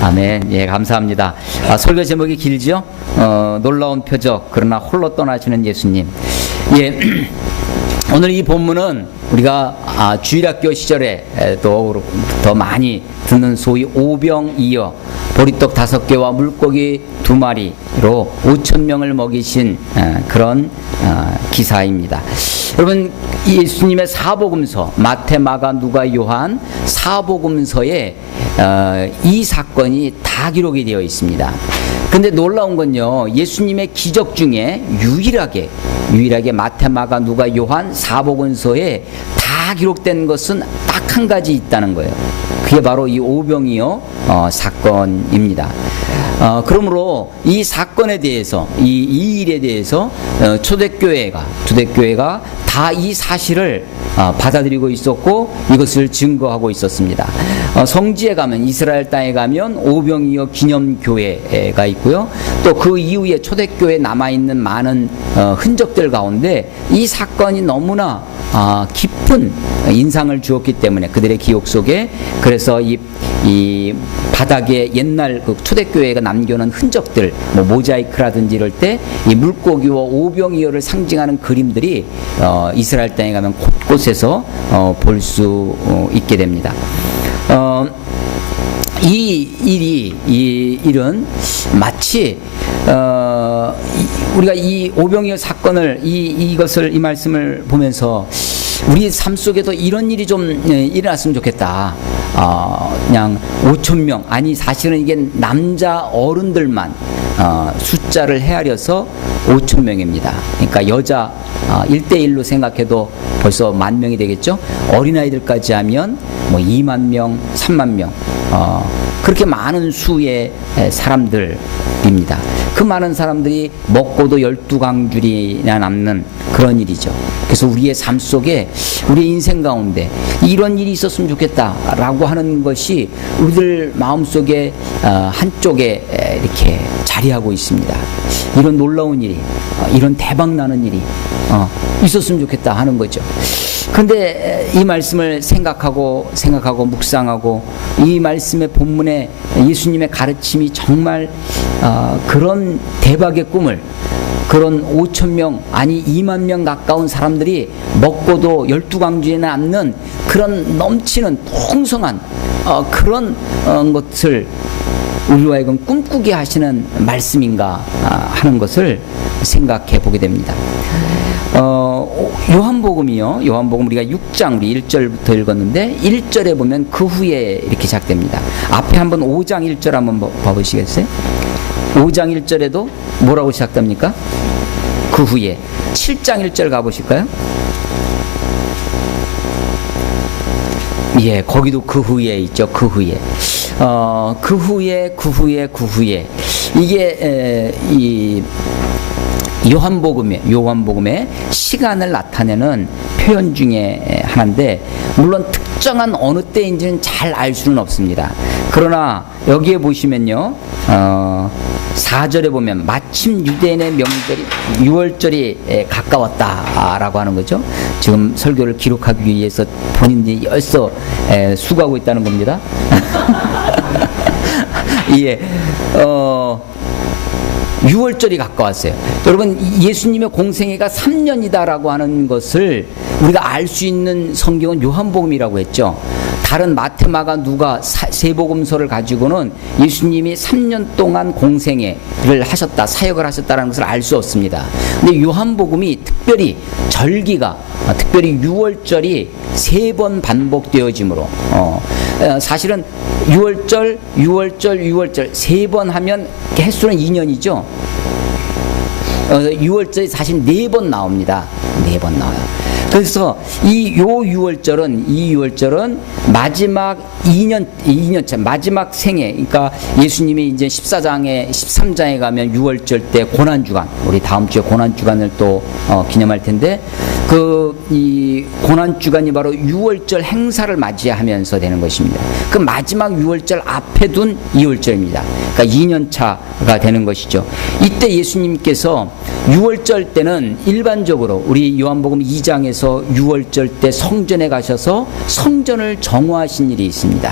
아멘. 예, 감사합니다. 설교 제목이 길죠? 놀라운 표적, 그러나 홀로 떠나시는 예수님. 예. 오늘 이 본문은 우리가 주일학교 시절에 또 더 많이 듣는 소위 오병이어, 보리떡 5개와 물고기 2마리로 5,000명을 먹이신 그런 기사입니다. 여러분, 예수님의 사복음서 마태, 마가, 누가, 요한 사복음서에 이 사건이 다 기록이 되어 있습니다. 근데 놀라운 건요, 예수님의 기적 중에 유일하게 마태, 마가, 누가, 요한 사복음서에 다 기록된 것은 딱 한 가지 있다는 거예요. 그게 바로 이 오병이어 사건입니다. 그러므로 이 사건에 대해서, 이 일에 대해서 초대교회가 다 이 사실을 받아들이고 있었고 이것을 증거하고 있었습니다. 성지에 가면, 이스라엘 땅에 가면 오병이어 기념교회가 있고요. 또 그 이후에 초대교회에 남아있는 많은 흔적들 가운데 이 사건이 너무나 깊은 인상을 주었기 때문에 그들의 기억 속에, 그래서 이 바닥에 옛날 그 초대교회가 남겨놓은 흔적들, 뭐 모자이크라든지 이럴 때 이 물고기와 오병이어를 상징하는 그림들이 이스라엘 땅에 가면 곳곳에서 볼 수 있게 됩니다. 이 일은 마치 우리가 이 오병이어 사건을 이것을 이 말씀을 보면서 우리 삶 속에도 이런 일이 좀 일어났으면 좋겠다. 그냥 5,000명, 아니 사실은 이게 남자 어른들만 숫자를 헤아려서 5,000명입니다. 그러니까 여자 1대1로 생각해도 벌써 10,000명이 되겠죠. 어린아이들까지 하면 뭐 20,000명, 30,000명, 그렇게 많은 수의 사람들입니다. 그 많은 사람들이 먹고도 12강줄이나 남는 그런 일이죠. 그래서 우리의 삶 속에, 우리의 인생 가운데 이런 일이 있었으면 좋겠다라고 하는 것이 우리들 마음속에 한쪽에 이렇게 자리하고 있습니다. 이런 놀라운 일이, 이런 대박나는 일이 있었으면 좋겠다 하는 거죠. 근데 이 말씀을 생각하고 묵상하고 이 말씀의 본문에 예수님의 가르침이 정말 그런 대박의 꿈을, 그런 5,000명, 아니 20,000명 가까운 사람들이 먹고도 12강주에 남는 그런 넘치는 풍성한 그런 것을 우리로 하여금 꿈꾸게 하시는 말씀인가 하는 것을 생각해 보게 됩니다. 요한복음이요. 요한복음 우리가 6장 우리 1절부터 읽었는데 1절에 보면 그 후에 이렇게 시작됩니다. 앞에 한번 5장 1절 한번 봐보시겠어요? 5장 1절에도 뭐라고 시작됩니까? 그 후에. 7장 1절 가보실까요? 예, 거기도 그 후에 있죠. 그 후에. 그 후에. 이게 이 요한복음의 시간을 나타내는 표현 중에 하나인데, 물론 특정한 어느 때인지는 잘 알 수는 없습니다. 그러나 여기에 보시면요, 4절에 보면 마침 유대인의 명절이 6월절이 가까웠다라고 하는 거죠. 지금 설교를 기록하기 위해서 본인들이 벌써 수고하고 있다는 겁니다. 예, 6월절이 가까웠어요. 여러분, 예수님의 공생애가 3년이다라고 하는 것을 우리가 알 수 있는 성경은 요한복음이라고 했죠. 다른 마태, 마가, 누가 세 복음서를 가지고는 예수님이 3년 동안 공생애를 하셨다, 사역을 하셨다는 것을 알 수 없습니다. 근데 요한복음이 특별히 절기가, 특별히 6월절이 3번 반복되어지므로 사실은 6월절 3번 하면 횟수는 2년이죠. 6월절이 사실 4번 나옵니다. 4번 나와요. 그래서 이 6월절은 마지막 2년차 마지막 생애, 그러니까 예수님이 이제 13장에 가면 6월절 때 고난주간, 우리 다음 주에 고난주간을 또 기념할 텐데, 이 고난주간이 바로 6월절 행사를 맞이하면서 되는 것입니다. 그 마지막 6월절 앞에 둔 2월절입니다. 그러니까 2년차가 되는 것이죠. 이때 예수님께서 6월절 때는 일반적으로 우리 요한복음 2장에서 6월절 때 성전에 가셔서 성전을 정화하신 일이 있습니다.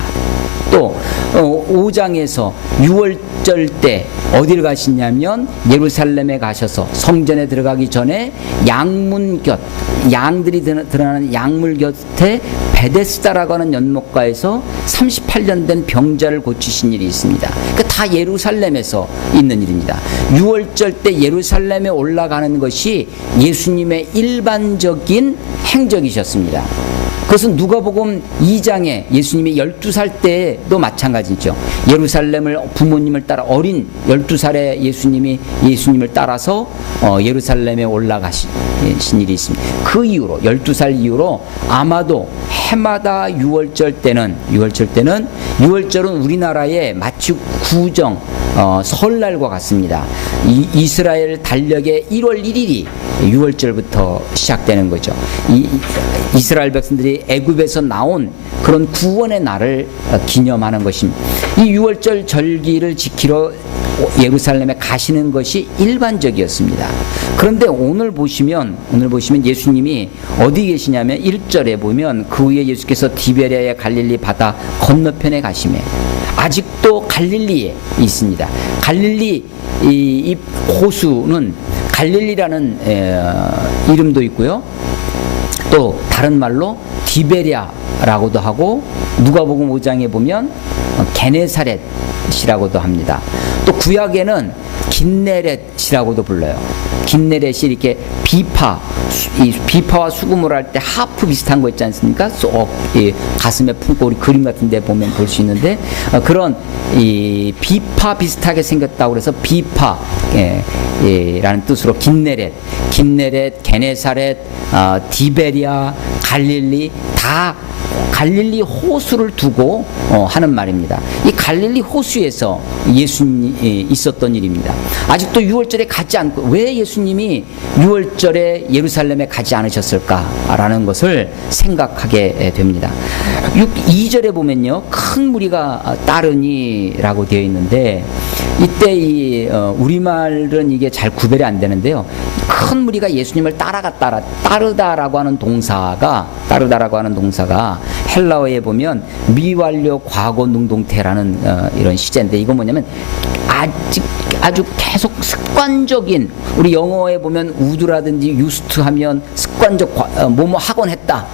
또 5장에서 6월절 때 어디를 가시냐면 예루살렘에 가셔서 성전에 들어가기 전에 양문 곁, 양들이 드러나는 양물 곁에 베데스다라고 하는 연못가에서 38년 된 병자를 고치신 일이 있습니다. 그러니까 다 예루살렘에서 있는 일입니다. 6월절 때 예루살렘에 올라가는 것이 예수님의 일반적인 행적이셨습니다. 그것은 누가복음 2장에 예수님이 12살 때도 마찬가지죠. 예루살렘을 부모님을 따라 어린 12살의 예수님을 따라서 예루살렘에 올라가신 일이 있습니다. 그 이후로 12살 이후로 아마도 해마다 6월절 때는 6월절은 우리나라의 마치 구정 설날과 같습니다. 이스라엘 달력의 1월 1일이 6월절부터 시작되는 거죠. 이스라엘 백성들이 애굽에서 나온 그런 구원의 날을 기념하는 것입니다. 이 6월절 절기를 지키러 예루살렘에 가시는 것이 일반적이었습니다. 그런데 오늘 보시면 예수님이 어디 계시냐면 1절에 보면 그 후에 예수께서 디베랴의 갈릴리 바다 건너편에 가시매 아직도 갈릴리에 있습니다. 갈릴리 이 호수는 갈릴리라는 이름도 있고요. 또 다른 말로 디베랴라고도 하고 누가복음 5장에 보면 게네사렛이라고도 합니다. 또 구약에는 긴네렛이라고도 불러요. 긴네렛이 이렇게 비파와 수금을 할 때 하프 비슷한 거 있지 않습니까? 가슴에 품고 우리 그림 같은 데 보면 볼 수 있는데 그런 이 비파 비슷하게 생겼다고 그래서 비파라는 뜻으로 긴네렛, 게네사렛, 디베랴, 갈릴리 다 갈릴리 호수를 두고 하는 말입니다. 이 갈릴리 호수에서 예수님이 있었던 일입니다. 아직도 6월절에 가지 않고 왜 예수님이 6월절에 예루살렘에 가지 않으셨을까라는 것을 생각하게 됩니다. 2절에 보면요, 큰 무리가 따르니라고 되어 있는데 이때 우리말은 이게 잘 구별이 안 되는데요. 큰 무리가 예수님을 따르다라고 하는 동사가 헬라어에 보면 미완료 과거 능동태라는 이런 시제인데 이건 뭐냐면 아주 계속 습관적인, 우리 영어에 보면 우드라든지 유스트 하면 습관적 뭐뭐 하곤 했다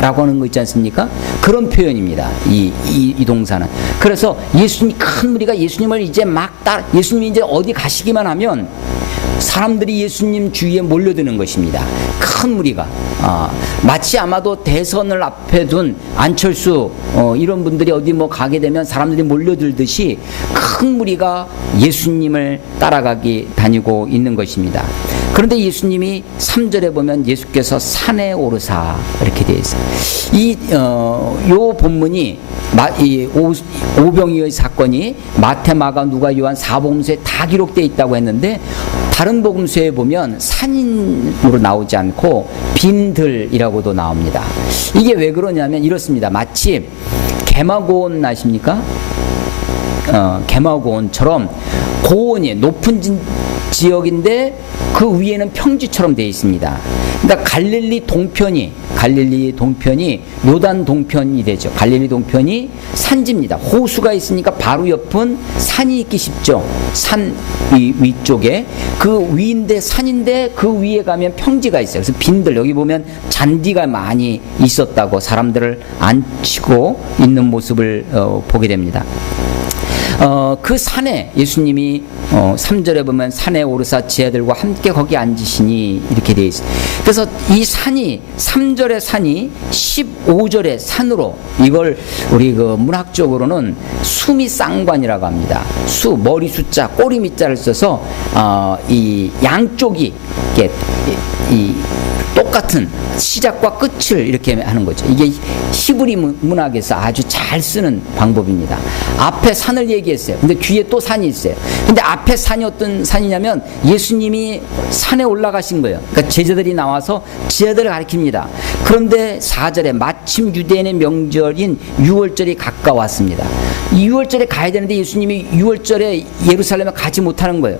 라고 하는 거 있지 않습니까? 그런 표현입니다. 이 동사는. 그래서 큰 무리가 예수님을 이제 예수님이 이제 어디 가시기만 하면 사람들이 예수님 주위에 몰려드는 것입니다. 큰 무리가. 마치 아마도 대선을 앞에 둔 안철수 이런 분들이 어디 뭐 가게 되면 사람들이 몰려들듯이 큰 무리가 예수님을 다니고 있는 것입니다. 그런데 예수님이 3절에 보면 예수께서 산에 오르사 이렇게 되어 있어요. 요 본문이 오병이어의 사건이 마태, 마가, 누가, 요한 4복음서에 다 기록되어 있다고 했는데 다른 복음서에 보면 산인으로 나오지 않고 빈들이라고도 나옵니다. 이게 왜 그러냐면 이렇습니다. 마치 개마고원 아십니까? 개마고원처럼 고원이 높은 지역인데 그 위에는 평지처럼 되어 있습니다. 그러니까 갈릴리 동편이 요단 동편이 되죠. 갈릴리 동편이 산지입니다. 호수가 있으니까 바로 옆은 산이 있기 쉽죠. 산 위쪽에 그 위인데 산인데 그 위에 가면 평지가 있어요. 그래서 빈들, 여기 보면 잔디가 많이 있었다고 사람들을 앉히고 있는 모습을 보게 됩니다. 그 산에 예수님이 3절에 보면 산에 오르사 지혜들과 함께 거기 앉으시니 이렇게 되어 있어요. 그래서 이 산이 3절의 산이 15절의 산으로, 이걸 우리 문학적으로는 수미 쌍관이라고 합니다. 머리 숫자, 꼬리 밑자를 써서 이 양쪽이 이렇게 똑같은 시작과 끝을 이렇게 하는 거죠. 이게 히브리 문학에서 아주 잘 쓰는 방법입니다. 앞에 산을 얘기했어요. 근데 뒤에 또 산이 있어요. 근데 앞에 산이 어떤 산이냐면 예수님이 산에 올라가신 거예요. 그러니까 제자들이 나와서 지혜들을 가리킵니다. 그런데 4절에 마침 유대인의 명절인 6월절이 가까웠습니다. 이 6월절에 가야 되는데 예수님이 6월절에 예루살렘에 가지 못하는 거예요.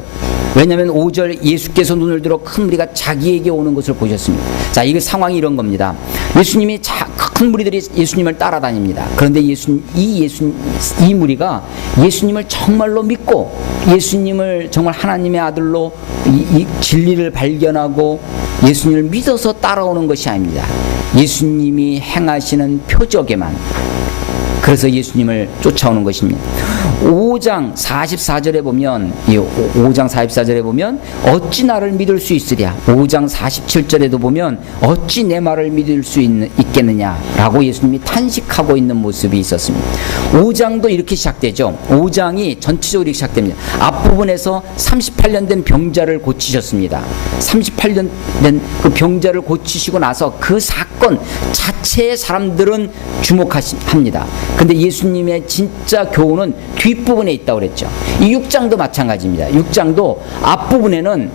왜냐하면 5절 예수께서 눈을 들어 큰 무리가 자기에게 오는 것을 보셨습니다. 자, 이게 상황이 이런 겁니다. 예수님이 많은 무리들이 예수님을 따라다닙니다. 그런데 이 무리가 예수님을 정말로 믿고 예수님을 정말 하나님의 아들로 이 진리를 발견하고 예수님을 믿어서 따라오는 것이 아닙니다. 예수님이 행하시는 표적에만, 그래서 예수님을 쫓아오는 것입니다. 5장 44절에 보면, 이 5장 44절에 보면 어찌 나를 믿을 수 있으랴. 5장 47절에도 보면 어찌 내 말을 믿을 수 있겠느냐라고 예수님이 탄식하고 있는 모습이 있었습니다. 5장도 이렇게 시작되죠. 5장이 전체적으로 이렇게 시작됩니다. 앞부분에서 38년 된 병자를 고치셨습니다. 38년 된 그 병자를 고치시고 나서 그 사건 자체에 사람들은 주목합니다. 근데 예수님의 진짜 교훈은 뒷부분에 있다고 그랬죠. 이 6장도 마찬가지입니다. 6장도 앞부분에는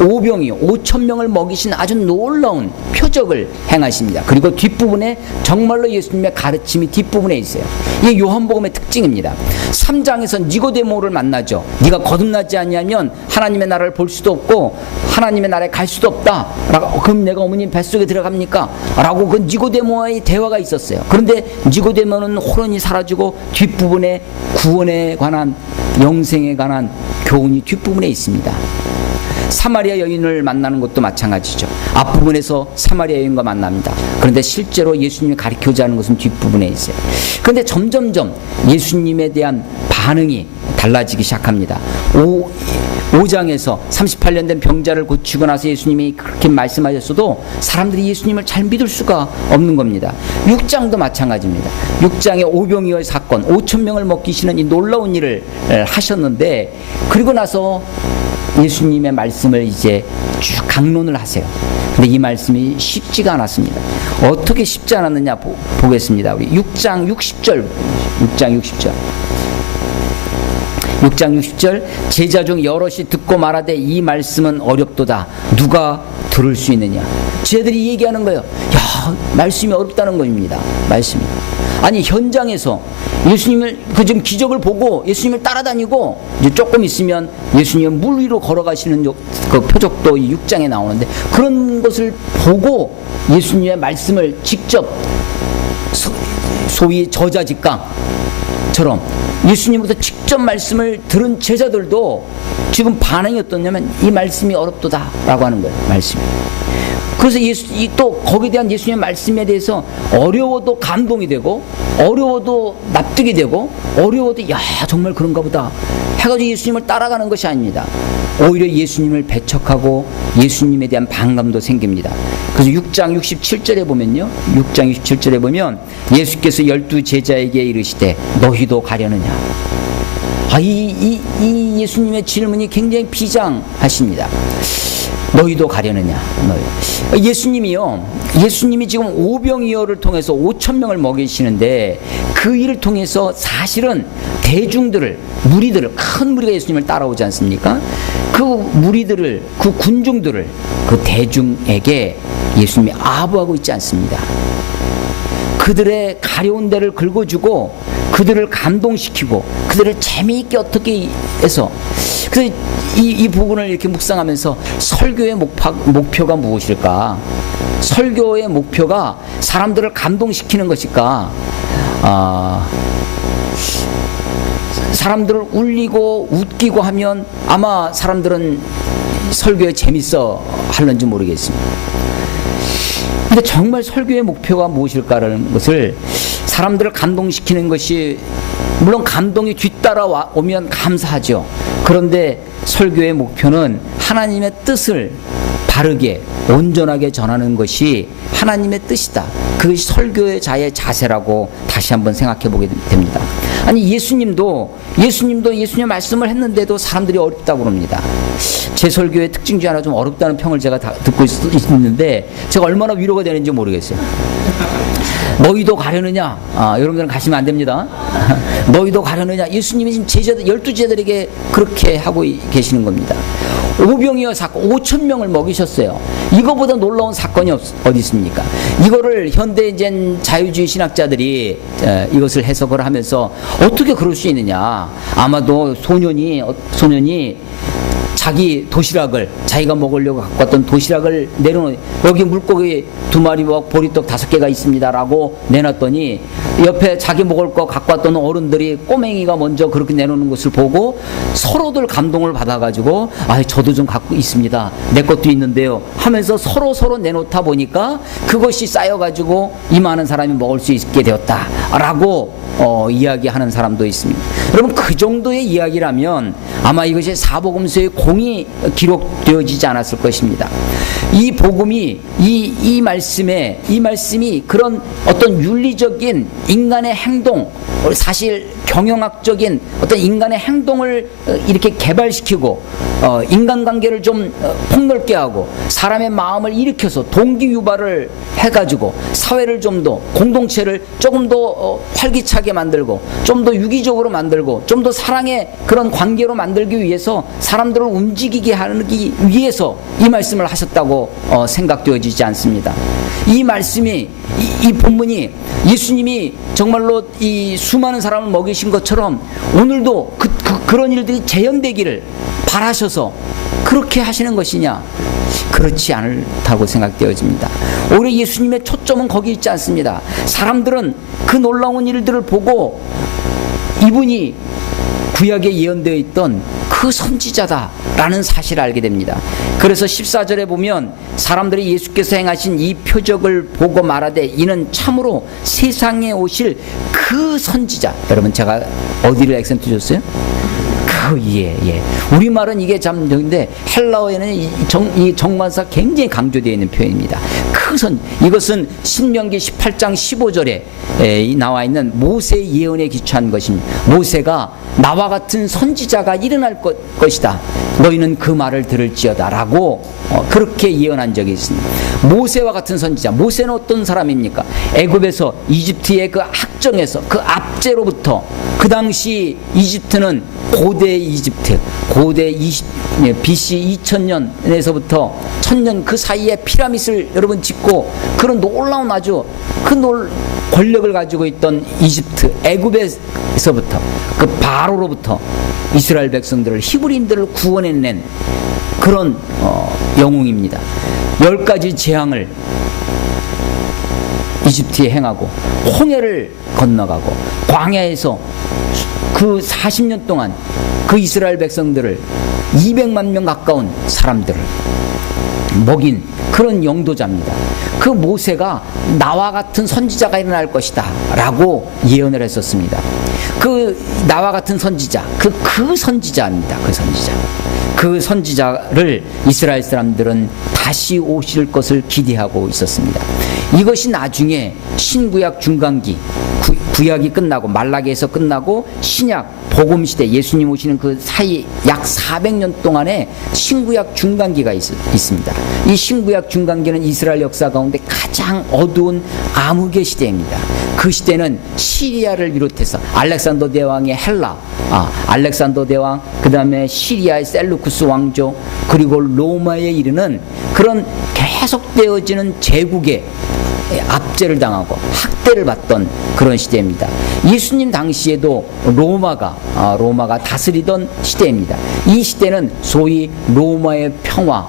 오병이 5,000명을 먹이신 아주 놀라운 표적을 행하십니다. 그리고 뒷부분에 정말로 예수님의 가르침이 뒷부분에 있어요. 이게 요한복음의 특징입니다. 3장에서 니고데모를 만나죠. 네가 거듭나지 않으면 하나님의 나라를 볼 수도 없고 하나님의 나라에 갈 수도 없다. 그럼 내가 어머님 뱃속에 들어갑니까? 라고 그 니고데모와의 대화가 있었어요. 그런데 니고데모는 혼란이 사라지고 뒷부분에 구원에 관한, 영생에 관한 교훈이 뒷부분에 있습니다. 사마리아 여인을 만나는 것도 마찬가지죠. 앞부분에서 사마리아 여인과 만납니다. 그런데 실제로 예수님이 가르치고자 하는 것은 뒷부분에 있어요. 그런데 점점점 예수님에 대한 반응이 달라지기 시작합니다. 5장에서 38년 된 병자를 고치고 나서 예수님이 그렇게 말씀하셨어도 사람들이 예수님을 잘 믿을 수가 없는 겁니다. 6장도 마찬가지입니다. 6장의 오병이어의 사건, 5,000명을 먹이시는 이 놀라운 일을 하셨는데, 그리고 나서 예수님의 말씀을 이제 쭉 강론을 하세요. 근데 이 말씀이 쉽지가 않았습니다. 어떻게 쉽지 않았느냐 보겠습니다. 우리 6장 60절. 6장 60절, 제자 중 여럿이 듣고 말하되 이 말씀은 어렵도다. 누가 들을 수 있느냐. 쟤들이 얘기하는 거예요. 야, 말씀이 어렵다는 겁니다. 말씀이. 아니, 현장에서 예수님을 지금 기적을 보고 예수님을 따라다니고 이제 조금 있으면 예수님은 물 위로 걸어가시는 그 표적도 이 6장에 나오는데, 그런 것을 보고 예수님의 말씀을 직접 소위 저자직강처럼 예수님부터 직접 말씀을 들은 제자들도 지금 반응이 어떻냐면 이 말씀이 어렵도다 라고 하는 거예요. 말씀이. 그래서 또 거기에 대한 예수님의 말씀에 대해서 어려워도 감동이 되고, 어려워도 납득이 되고, 어려워도 야 정말 그런가 보다 해가지고 예수님을 따라가는 것이 아닙니다. 오히려 예수님을 배척하고 예수님에 대한 반감도 생깁니다. 그래서 6장 67절에 보면요, 6장 67절에 보면 예수께서 12 제자에게 이르시되 너희도 가려느냐. 이 예수님의 질문이 굉장히 비장하십니다. 너희도 가려느냐. 예수님이 지금 오병이어를 통해서 5,000명을 먹이시는데, 그 일을 통해서 사실은 대중들을, 무리들을, 큰 무리가 예수님을 따라오지 않습니까? 그 무리들을, 그 군중들을, 그 대중에게 예수님이 아부하고 있지 않습니다. 그들의 가려운 데를 긁어주고 그들을 감동시키고 그들을 재미있게 어떻게 해서, 그래서 이 부분을 이렇게 묵상하면서 설교의 목표가 무엇일까? 설교의 목표가 사람들을 감동시키는 것일까? 사람들을 울리고 웃기고 하면 아마 사람들은 설교에 재밌어 하는지 모르겠습니다. 근데 정말 설교의 목표가 무엇일까라는 것을, 사람들을 감동시키는 것이, 물론 감동이 뒤따라 오면 감사하죠. 그런데 설교의 목표는 하나님의 뜻을 바르게 온전하게 전하는 것이 하나님의 뜻이다. 그것이 설교의 자세라고 다시 한번 생각해 보게 됩니다. 아니, 예수님도 예수님의 말씀을 했는데도 사람들이 어렵다고 그럽니다. 제 설교의 특징 중 하나, 좀 어렵다는 평을 제가 다 듣고 있는데 제가 얼마나 위로가 되는지 모르겠어요. 너희도 가려느냐? 여러분들은 가시면 안 됩니다. 너희도 가려느냐? 예수님이 지금 제자들, 12제자들에게 그렇게 하고 계시는 겁니다. 오병이어 사건, 5,000명을 먹이셨어요. 이거보다 놀라운 사건이 어디 있습니까? 이거를 현대적인 자유주의 신학자들이 이것을 해석을 하면서 어떻게 그럴 수 있느냐? 아마도 소년이 자기 도시락을, 자기가 먹으려고 갖고 왔던 도시락을 내려놓은, 여기 물고기 2마리와 보리떡 5개가 있습니다라고 내놨더니 옆에 자기 먹을 거 갖고 왔던 어른들이 꼬맹이가 먼저 그렇게 내놓는 것을 보고 서로들 감동을 받아가지고 저도 좀 갖고 있습니다, 내 것도 있는데요 하면서 서로 내놓다 보니까 그것이 쌓여가지고 이 많은 사람이 먹을 수 있게 되었다라고 이야기하는 사람도 있습니다. 여러분, 그 정도의 이야기라면 아마 이것이 사복음서의 공이 기록되어지지 않았을 것입니다. 이 복음이 이 말씀이 그런 어떤 윤리적인 인간의 행동, 사실 경영학적인 어떤 인간의 행동을 이렇게 개발시키고 인간관계를 좀 폭넓게 하고 사람의 마음을 일으켜서 동기유발을 해가지고 사회를 좀 더, 공동체를 조금 더 활기차게 만들고 좀 더 유기적으로 만들고 좀 더 사랑의 그런 관계로 만들기 위해서 사람들을 움직이게 하기 위해서 이 말씀을 하셨다고 생각되어지지 않습니다. 이 말씀이, 이 본문이 예수님이 정말로 이 수많은 사람을 먹이신 것처럼 오늘도 그런 일들이 재현되기를 바라셔서 그렇게 하시는 것이냐? 그렇지 않다고 생각되어집니다. 오히려 예수님의 초점은 거기 있지 않습니다. 사람들은 그 놀라운 일들을 보고 이분이 구약에 예언되어 있던 그 선지자다라는 사실을 알게 됩니다. 그래서 14절에 보면 사람들이 예수께서 행하신 이 표적을 보고 말하되 이는 참으로 세상에 오실 그 선지자. 여러분, 제가 어디를 액센트 줬어요? 예. 우리말은 이게 참 좋은데 헬라어에는 이 정관사 굉장히 강조되어 있는 표현입니다. 이것은 신명기 18장 15절에 나와 있는 모세의 예언에 기초한 것입니다. 모세가 나와 같은 선지자가 일어날 것이다, 너희는 그 말을 들을지어다 라고 그렇게 예언한 적이 있습니다. 모세와 같은 선지자. 모세는 어떤 사람입니까? 애굽에서 이집트의 그 학정에서 그 압제로부터, 그 당시 이집트는 고대 이집트, BC 2000년에서부터 1000년 그 사이에 피라밋을 여러분 짓고 그런 놀라운 아주 권력을 가지고 있던 이집트, 애굽에서부터 그 바로로부터 이스라엘 백성들을, 히브리인들을 구원해낸 그런 영웅입니다. 10가지 재앙을 이집트에 행하고 홍해를 건너가고 광야에서 그 40년 동안 그 이스라엘 백성들을 200만 명 가까운 사람들을 먹인 그런 영도자입니다. 그 모세가 나와 같은 선지자가 일어날 것이다 라고 예언을 했었습니다. 그 나와 같은 선지자, 그 선지자입니다. 그 선지자를 이스라엘 사람들은 다시 오실 것을 기대하고 있었습니다. 이것이 나중에 신구약 중간기, 구약이 끝나고 말라기에서 끝나고 신약 복음시대, 예수님 오시는 그 사이 약 400년 동안의 신구약 중간기가 있습니다. 이 신구약 중간기는 이스라엘 역사 가운데 가장 어두운 암흑의 시대입니다. 그 시대는 시리아를 비롯해서 알렉산더 대왕의 헬라, 알렉산더 대왕, 그 다음에 시리아의 셀루쿠스 왕조, 그리고 로마에 이르는 그런 계속되어지는 제국의 압제를 당하고 학대를 받던 그런 시대입니다. 예수님 당시에도 로마가 다스리던 시대입니다. 이 시대는 소위 로마의 평화,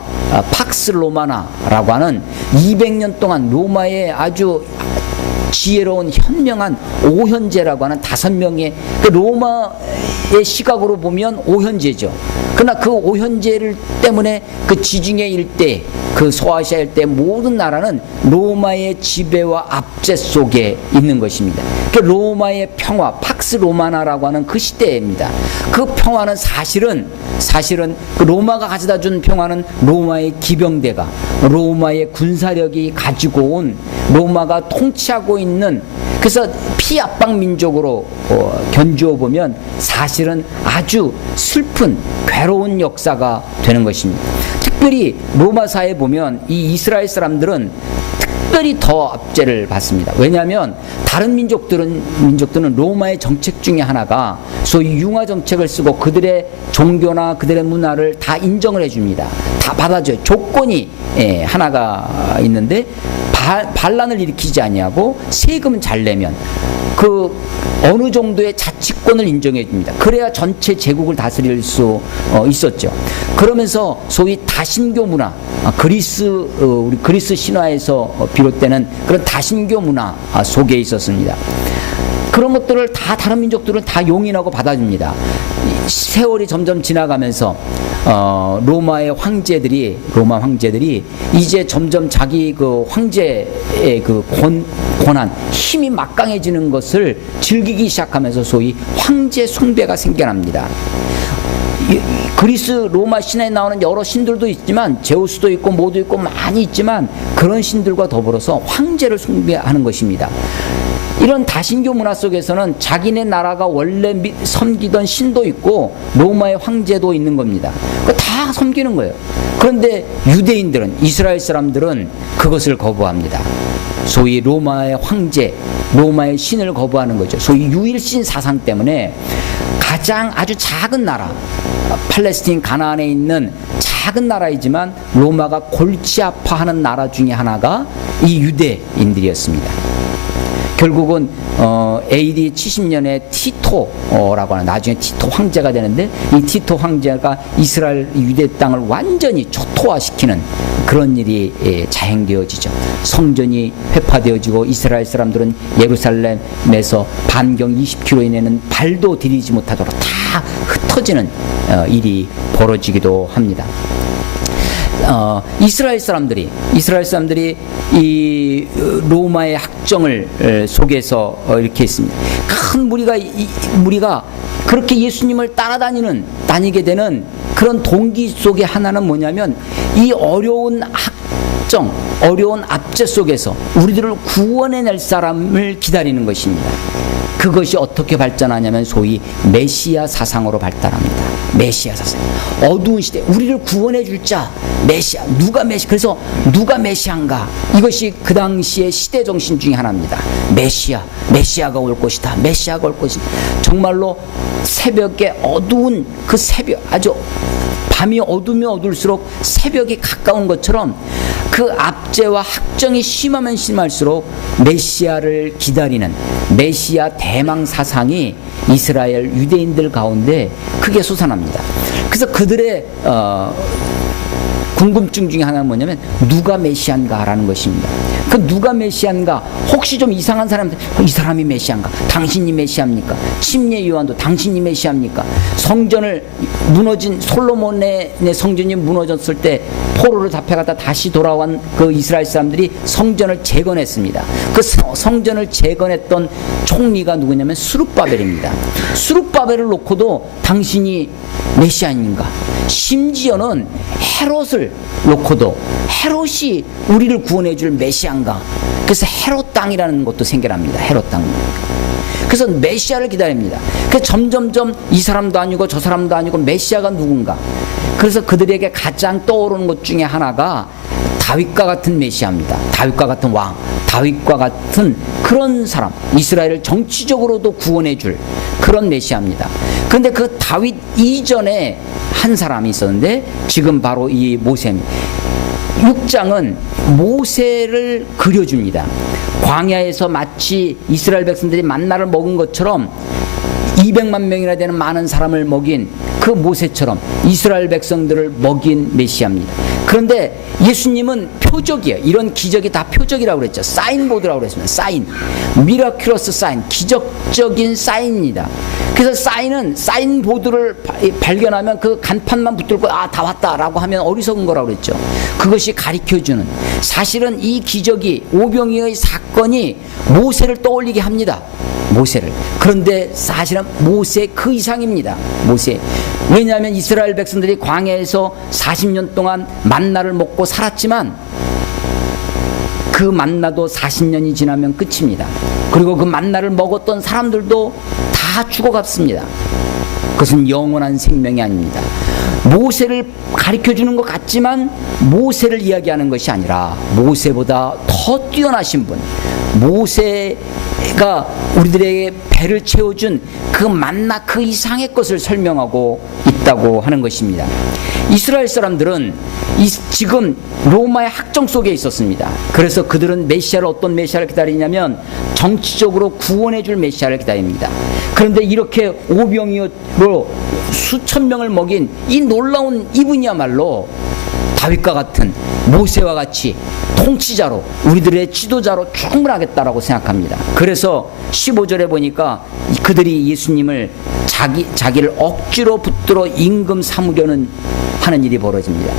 팍스 로마나라고 하는 200년 동안 로마의 아주 지혜로운 현명한 오현제라고 하는 5명의 그 로마의 시각으로 보면 오현제죠. 그러나 그 오현제를 때문에 그 지중해 일대, 그 소아시아 일대 모든 나라는 로마의 지배와 압제 속에 있는 것입니다. 그 로마의 평화, 팍스 로마나라고 하는 그 시대입니다. 그 평화는 사실은 그 로마가 가져다 준 평화는 로마의 기병대가, 로마의 군사력이 가지고 온, 로마가 통치하고 있는, 그래서 피압방 민족으로 견주어 보면 사실은 아주 슬픈 괴로운 역사가 되는 것입니다. 특별히 로마사에 보면 이 이스라엘 사람들은 특별히 더 압제를 받습니다. 왜냐하면 다른 민족들은 로마의 정책 중에 하나가 소위 융화 정책을 쓰고 그들의 종교나 그들의 문화를 다 인정을 해줍니다. 다 받아줘요. 조건이 하나가 있는데 반란을 일으키지 아니하고 세금을 잘 내면 그 어느 정도의 자치권을 인정해 줍니다. 그래야 전체 제국을 다스릴 수 있었죠. 그러면서 소위 다신교 문화, 우리 그리스 신화에서 비롯되는 그런 다신교 문화 속에 있었습니다. 그런 것들을 다 다른 민족들은 다 용인하고 받아줍니다. 세월이 점점 지나가면서 로마 황제들이 이제 점점 자기 그 황제의 그 권한, 힘이 막강해지는 것을 즐기기 시작하면서 소위 황제 숭배가 생겨납니다. 그리스 로마 신화에 나오는 여러 신들도 있지만 제우스도 있고 모두 있고 많이 있지만 그런 신들과 더불어서 황제를 숭배하는 것입니다. 이런 다신교 문화 속에서는 자기네 나라가 원래 섬기던 신도 있고 로마의 황제도 있는 겁니다. 다 섬기는 거예요. 그런데 유대인들은, 이스라엘 사람들은 그것을 거부합니다. 소위 로마의 황제, 로마의 신을 거부하는 거죠. 소위 유일신 사상 때문에 가장 아주 작은 나라, 팔레스틴 가나안에 있는 작은 나라이지만 로마가 골치 아파하는 나라 중에 하나가 이 유대인들이었습니다. 결국은 AD 70년에 티토라고 하는, 나중에 티토 황제가 되는데 이 티토 황제가 이스라엘 유대 땅을 완전히 초토화시키는 그런 일이 자행되어지죠. 성전이 회파되어지고 이스라엘 사람들은 예루살렘에서 반경 20km 이내는 발도 디디지 못하도록 다 흩어지는 일이 벌어지기도 합니다. 이스라엘 사람들이 이 로마의 학정을 속에서 이렇게 했습니다. 큰 무리가 그렇게 예수님을 다니게 되는 그런 동기 속에 하나는 뭐냐면 이 어려운 학정, 어려운 압제 속에서 우리들을 구원해낼 사람을 기다리는 것입니다. 그것이 어떻게 발전하냐면 소위 메시아 사상으로 발달합니다. 메시아 사상. 어두운 시대, 우리를 구원해 줄 자, 메시아. 그래서 누가 메시아인가? 이것이 그 당시의 시대 정신 중에 하나입니다. 메시아가 올 것이다. 메시아가 올 것이다. 정말로 새벽에 어두운 그 새벽, 아주 밤이 어두우면 어두울수록 새벽이 가까운 것처럼 그 압제와 학정이 심하면 심할수록 메시아를 기다리는 메시아 대망 사상이 이스라엘 유대인들 가운데 크게 솟아납니다. 그래서 그들의 궁금증 중에 하나는 뭐냐면 누가 메시아인가라는 것입니다. 그 누가 메시아인가, 혹시 좀 이상한 사람들, 이 사람이 메시아인가? 당신이 메시아입니까? 침례 요한도 당신이 메시아입니까? 성전을 무너진 솔로몬의 성전이 무너졌을 때 포로를 잡혀갔다 다시 돌아온 그 이스라엘 사람들이 성전을 재건했습니다. 그 성전을 재건했던 총리가 누구냐면 스룹바벨입니다. 스룹바벨을 놓고도 당신이 메시아인가? 심지어는 헤롯을 놓고도 헤롯이 우리를 구원해 줄 메시아인가? 그래서 헤롯 땅이라는 것도 생겨납니다. 헤롯 땅. 그래서 메시아를 기다립니다. 그래서 점점점 이 사람도 아니고 저 사람도 아니고 메시아가 누군가? 그래서 그들에게 가장 떠오르는 것 중에 하나가 다윗과 같은 메시아입니다. 다윗과 같은 왕, 다윗과 같은 그런 사람, 이스라엘을 정치적으로도 구원해 줄 그런 메시아입니다. 그런데 그 다윗 이전에 한 사람이 있었는데 지금 바로 이 모세입니다. 6장은 모세를 그려줍니다. 광야에서 마치 이스라엘 백성들이 만나를 먹은 것처럼 200만 명이나 되는 많은 사람을 먹인 그 모세처럼 이스라엘 백성들을 먹인 메시아입니다. 그런데 예수님은 표적이에요. 이런 기적이 다 표적이라고 그랬죠. 사인보드라고 그랬습니다. 사인, 미라큘러스 사인, 기적적인 사인입니다. 그래서 사인보드를 발견하면 그 간판만 붙들고 다 왔다라고 하면 어리석은 거라고 그랬죠. 그것이 가리켜주는, 사실은 이 기적이 오병이어의 사건이 모세를 떠올리게 합니다. 모세를. 그런데 사실은 모세 그 이상입니다. 모세. 왜냐하면 이스라엘 백성들이 광야에서 40년 동안 만나를 먹고 살았지만 그 만나도 40년이 지나면 끝입니다. 그리고 그 만나를 먹었던 사람들도 다 죽어갔습니다. 그것은 영원한 생명이 아닙니다. 모세를 가르쳐주는 것 같지만 모세를 이야기하는 것이 아니라 모세보다 더 뛰어나신 분, 모세의 우리들에게 배를 채워준 그 만나 그 이상의 것을 설명하고 있다고 하는 것입니다. 이스라엘 사람들은 지금 로마의 학정 속에 있었습니다. 그래서 그들은 메시아를, 어떤 메시아를 기다리냐면 정치적으로 구원해 줄 메시아를 기다립니다. 그런데 이렇게 오병이어로 수천 명을 먹인 이 놀라운 이분이야말로 다윗과 같은, 모세와 같이 통치자로, 우리들의 지도자로 충분하겠다라고 생각합니다. 그래서 15절에 보니까 그들이 예수님을 자기를 억지로 붙들어 임금 삼으려는 하는 일이 벌어집니다.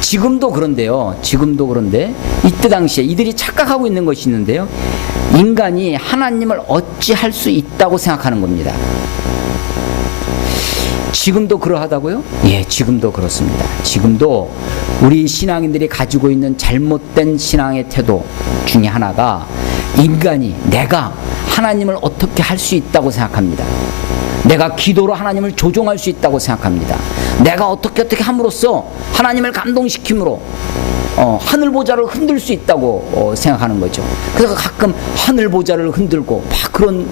지금도 그런데 이때 당시에 이들이 착각하고 있는 것이 있는데요, 인간이 하나님을 어찌할 수 있다고 생각하는 겁니다. 지금도 그러하다고요? 예, 지금도 그렇습니다. 지금도 우리 신앙인들이 가지고 있는 잘못된 신앙의 태도 중에 하나가, 인간이, 내가 하나님을 어떻게 할 수 있다고 생각합니다. 내가 기도로 하나님을 조종할 수 있다고 생각합니다. 내가 어떻게 함으로써 하나님을 감동시킴으로 하늘 보좌를 흔들 수 있다고 생각하는 거죠. 그래서 가끔 하늘 보좌를 흔들고 막 그런,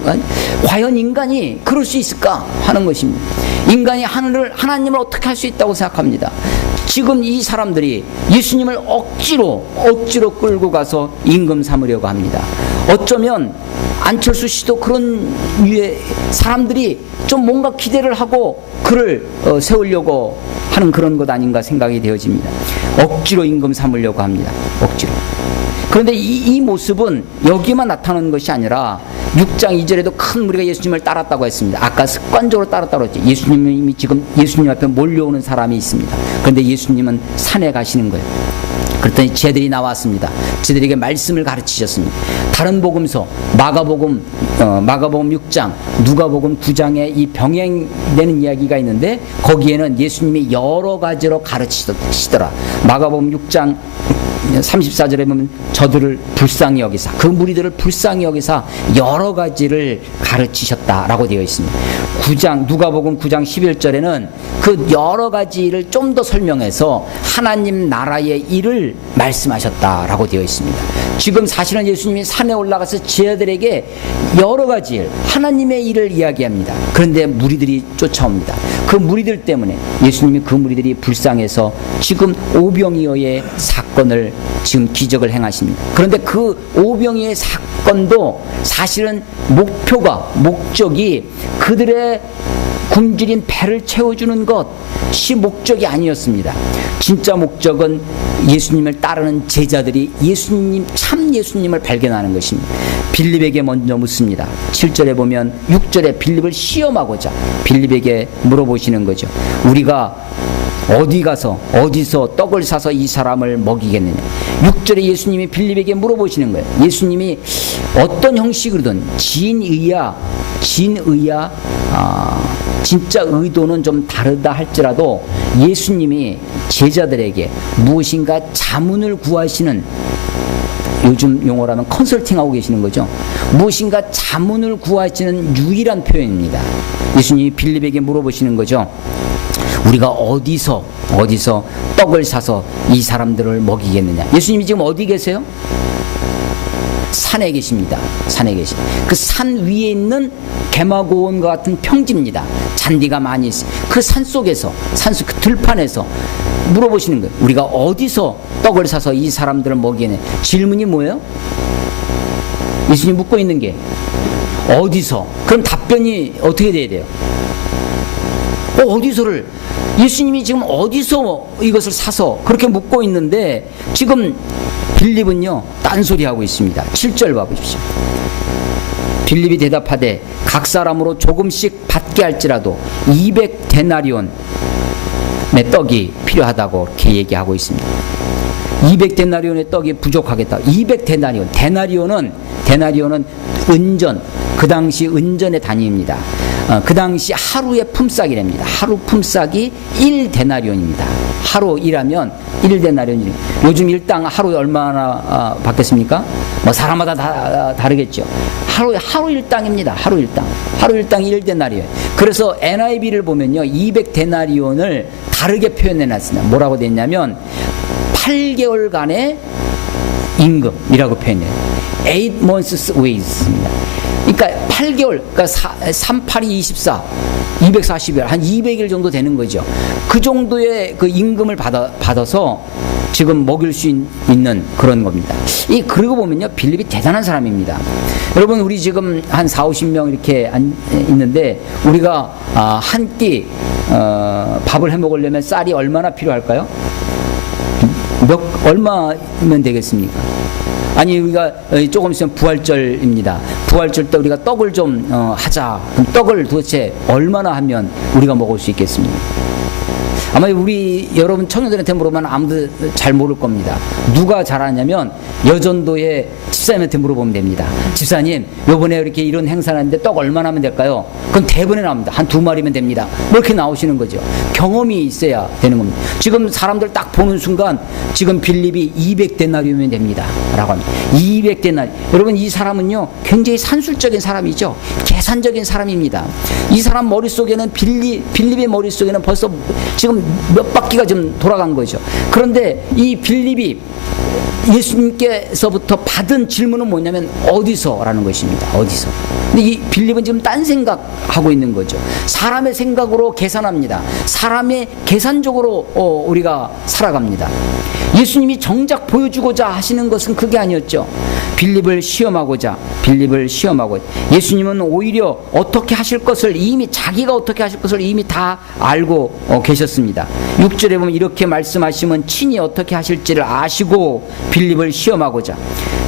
과연 인간이 그럴 수 있을까 하는 것입니다. 인간이 하나님을 어떻게 할 수 있다고 생각합니다. 지금 이 사람들이 예수님을 억지로 끌고 가서 임금 삼으려고 합니다. 어쩌면 안철수 씨도 그런 유의 사람들이 좀 뭔가 기대를 하고 그를 세우려고 하는 그런 것 아닌가 생각이 되어집니다. 억지로 임금 삼으려고 합니다. 억지로. 그런데 이 모습은 여기만 나타나는 것이 아니라 6장 2절에도 큰 무리가 예수님을 따랐다고 했습니다. 아까 습관적으로 따랐다고 했죠. 예수님이 지금 예수님 앞에 몰려오는 사람이 있습니다. 그런데 예수님은 산에 가시는 거예요. 그랬더니 쟤들이 나왔습니다. 쟤들에게 말씀을 가르치셨습니다. 다른 복음서, 마가복음 6장, 누가복음 9장에 이 병행되는 이야기가 있는데, 거기에는 예수님이 여러 가지로 가르치시더라. 마가복음 6장 34절에 보면 저들을 불쌍히 여기사, 그 무리들을 불쌍히 여기사 여러 가지를 가르치셨다라고 되어 있습니다. 누가복음 9장 11절에는 그 여러 가지를 좀 더 설명해서 하나님 나라의 일을 말씀하셨다라고 되어 있습니다. 지금 사실은 예수님이 산에 올라가서 제자들에게 여러 가지 일, 하나님의 일을 이야기합니다. 그런데 무리들이 쫓아옵니다. 그 무리들 때문에 예수님이 그 무리들이 불쌍해서 지금 오병이어의 사건을, 지금 기적을 행하십니다. 그런데 그 오병이어의 사건도 사실은 목적이 그들의 굶주린 배를 채워주는 것이 목적이 아니었습니다. 진짜 목적은 예수님을 따르는 제자들이 참 예수님을 발견하는 것입니다. 빌립에게 먼저 묻습니다. 7절에 보면 6절에 빌립을 시험하고자 빌립에게 물어보시는 거죠. 우리가 어디서 떡을 사서 이 사람을 먹이겠느냐. 6절에 예수님이 빌립에게 물어보시는 거예요. 예수님이 어떤 형식으로든 진의야 진짜 의도는 좀 다르다 할지라도 예수님이 제자들에게 무엇인가 자문을 구하시는, 요즘 용어라면 컨설팅하고 계시는 거죠. 무엇인가 자문을 구하시는 유일한 표현입니다. 예수님이 빌립에게 물어보시는 거죠. 우리가 어디서 떡을 사서 이 사람들을 먹이겠느냐. 예수님이 지금 어디 계세요? 산에 계십니다. 산에 계십니다. 그 산 위에 있는 개마고원과 같은 평지입니다. 잔디가 많이 있어요. 그 산 속에서, 그 들판에서 물어보시는 거예요. 우리가 어디서 떡을 사서 이 사람들을 먹이겠느냐. 질문이 뭐예요? 예수님 묻고 있는 게 어디서? 그럼 답변이 어떻게 돼야 돼요? 어디서를? 예수님이 지금 어디서 이것을 사서 그렇게 묻고 있는데, 지금 빌립은요 딴소리하고 있습니다. 7절 봐보십시오. 빌립이 대답하되 각 사람으로 조금씩 받게 할지라도 200데나리온의 떡이 필요하다고 이렇게 얘기하고 있습니다. 200데나리온의 떡이 부족하겠다. 200데나리온. 데나리온은 은전, 그 당시 은전의 단위입니다. 그 당시 하루의 품삯이랍니다. 하루 품삯이 1데나리온입니다. 하루 일하면 1데나리온이. 요즘 일당 하루에 얼마나 받겠습니까? 뭐 사람마다 다 다르겠죠. 하루 일당입니다. 하루 일당이 1데나리온. 그래서 NIV를 보면요 200데나리온을 다르게 표현해 놨습니다. 뭐라고 됐냐면 8개월간의 임금이라고 표현해요. 8 months wages입니다. 그러니까 8개월, 그러니까 3, 8이 24, 240일, 한 200일 정도 되는 거죠. 그 정도의 그 임금을 받아서 지금 먹일 수 있는 그런 겁니다. 그러고 보면요, 빌립이 대단한 사람입니다. 여러분, 우리 지금 한 4, 50명 이렇게 있는데, 우리가 한 끼 밥을 해 먹으려면 쌀이 얼마나 필요할까요? 얼마면 되겠습니까? 아니, 우리가 조금 있으면 부활절입니다. 부활절 때 우리가 떡을 좀 하자. 그럼 떡을 도대체 얼마나 하면 우리가 먹을 수 있겠습니까? 아마 우리 여러분 청년들한테 물어보면 아무도 잘 모를 겁니다. 누가 잘 아냐면 여전도의 집사님한테 물어보면 됩니다. 집사님, 요번에 이렇게 이런 행사를 하는데 떡 얼마나 하면 될까요? 그럼 대번에 나옵니다. 한 2마리면 됩니다. 뭐 이렇게 나오시는 거죠. 경험이 있어야 되는 겁니다. 지금 사람들 딱 보는 순간 지금 빌립이 200데나리오면 됩니다. 라고 합니다. 200데나리. 여러분, 이 사람은요, 굉장히 산술적인 사람이죠. 계산적인 사람입니다. 이 사람 머릿속에는 빌립의 머릿속에는 벌써 지금 몇 바퀴가 좀 돌아간 거죠. 그런데 이 빌립이 예수님께서부터 받은 질문은 뭐냐면 어디서라는 것입니다. 어디서. 근데 이 빌립은 지금 딴 생각하고 있는 거죠. 사람의 생각으로 계산합니다. 사람의 계산적으로 우리가 살아갑니다. 예수님이 정작 보여주고자 하시는 것은 그게 아니었죠. 빌립을 시험하고자. 예수님은 오히려 어떻게 하실 것을 이미 자기가 어떻게 하실 것을 이미 다 알고 계셨습니다. 6절에 보면 이렇게 말씀하시면 친히 어떻게 하실지를 아시고 빌립을 시험하고자.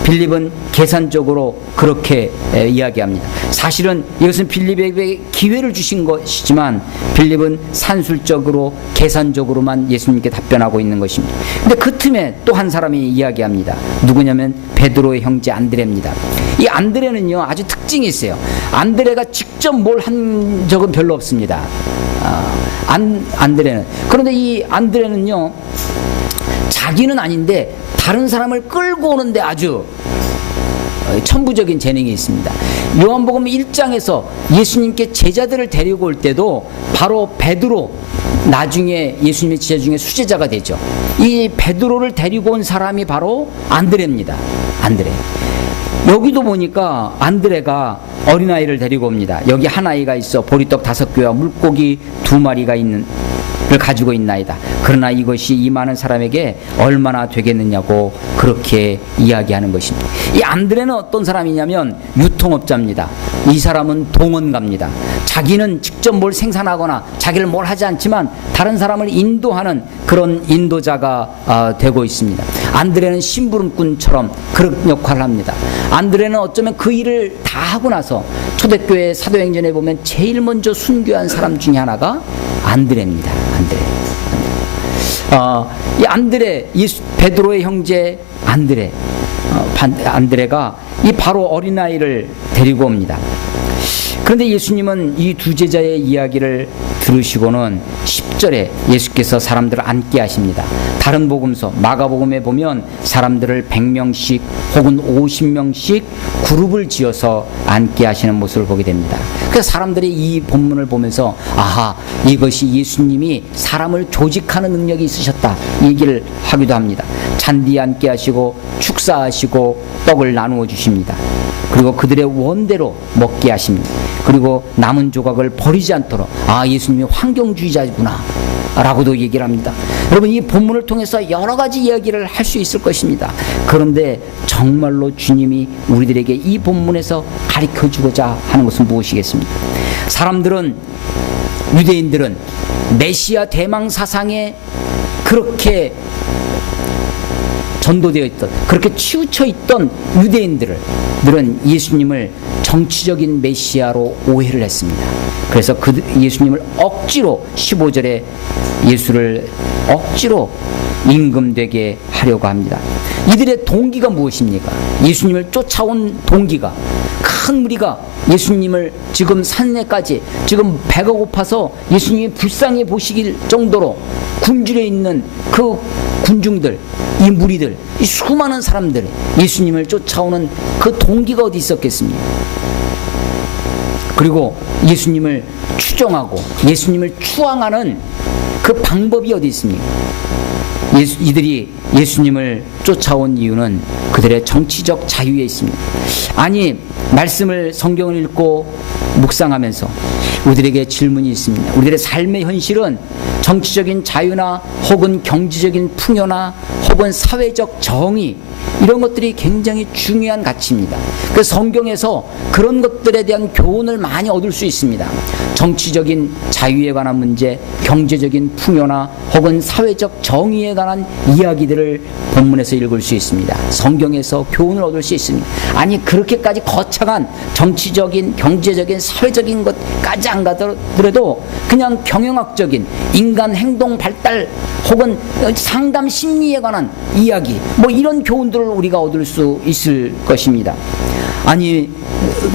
빌립은 계산적으로 그렇게 이야기합니다. 사실은 이것은 빌립에게 기회를 주신 것이지만 빌립은 산술적으로 계산적으로만 예수님께 답변하고 있는 것입니다. 근데 그 틈에 또 한 사람이 이야기합니다. 누구냐면 베드로의 형제 안드레입니다. 이 안드레는요, 아주 특징이 있어요. 안드레가 직접 뭘 한 적은 별로 없습니다. 안드레는. 그런데 이 안드레는요, 자기는 아닌데 다른 사람을 끌고 오는데 아주 천부적인 재능이 있습니다. 요한복음 1장에서 예수님께 제자들을 데리고 올 때도 바로 베드로, 나중에 예수님의 제자 중에 수제자가 되죠. 이 베드로를 데리고 온 사람이 바로 안드레입니다. 안드레. 여기도 보니까 안드레가 어린아이를 데리고 옵니다. 여기 한 아이가 있어 보리떡 5개와 물고기 2마리가 있는 를 가지고 있나이다. 그러나 이것이 이 많은 사람에게 얼마나 되겠느냐고 그렇게 이야기하는 것입니다. 이 안드레는 어떤 사람이냐면 유통업자입니다. 이 사람은 동원가입니다. 자기는 직접 뭘 생산하거나 자기를 뭘 하지 않지만 다른 사람을 인도하는 그런 인도자가 되고 있습니다. 안드레는 심부름꾼처럼 그런 역할을 합니다. 안드레는 어쩌면 그 일을 다 하고 나서 초대교회 사도행전에 보면 제일 먼저 순교한 사람 중에 하나가 안드레입니다. 이 안드레, 베드로의 형제 안드레가 이 바로 어린아이를 데리고 옵니다. 그런데 예수님은 이 두 제자의 이야기를 들으시고는 10절에 예수께서 사람들을 앉게 하십니다. 다른 복음서 마가복음에 보면 사람들을 100명씩 혹은 50명씩 그룹을 지어서 앉게 하시는 모습을 보게 됩니다. 그래서 사람들이 이 본문을 보면서 아하, 이것이 예수님이 사람을 조직하는 능력이 있으셨다 얘기를 하기도 합니다. 잔디에 앉게 하시고 축사하시고 떡을 나누어 주십니다. 그리고 그들의 원대로 먹게 하십니다. 그리고 남은 조각을 버리지 않도록 예수님이 환경주의자구나 라고도 얘기를 합니다. 여러분, 이 본문을 통해서 여러 가지 이야기를 할 수 있을 것입니다. 그런데 정말로 주님이 우리들에게 이 본문에서 가르쳐주고자 하는 것은 무엇이겠습니까? 유대인들은 메시아 대망 사상에 그렇게 전도되어 있던, 그렇게 치우쳐 있던 유대인들은 예수님을 정치적인 메시아로 오해를 했습니다. 그래서 예수님을 억지로 15절에 예수를 억지로 임금되게 하려고 합니다. 이들의 동기가 무엇입니까? 예수님을 쫓아온 동기가, 큰 무리가 예수님을 지금 산내까지 지금 배가 고파서 예수님이 불쌍히 보시길 정도로 굶주려 있는 그 군중들, 이 무리들, 이 수많은 사람들, 예수님을 쫓아오는 그 동기가 어디 있었겠습니까? 그리고 예수님을 추종하고 예수님을 추앙하는 그 방법이 어디 있습니까? 이들이 예수님을 쫓아온 이유는 그들의 정치적 자유에 있습니다. 아니, 말씀을, 성경을 읽고 묵상하면서 우리들에게 질문이 있습니다. 우리들의 삶의 현실은 정치적인 자유나 혹은 경제적인 풍요나 혹은 사회적 정의, 이런 것들이 굉장히 중요한 가치입니다. 그 성경에서 그런 것들에 대한 교훈을 많이 얻을 수 있습니다. 정치적인 자유에 관한 문제, 경제적인 풍요나 혹은 사회적 정의에 관한 이야기들을 본문에서 읽을 수 있습니다. 성경에서 교훈을 얻을 수 있습니다. 아니, 그렇게까지 거창한 정치적인, 경제적인, 사회적인 것까지 안 가더라도 그냥 경영학적인 인간 행동 발달 혹은 상담 심리에 관한 이야기, 뭐 이런 교훈들을 우리가 얻을 수 있을 것입니다. 아니,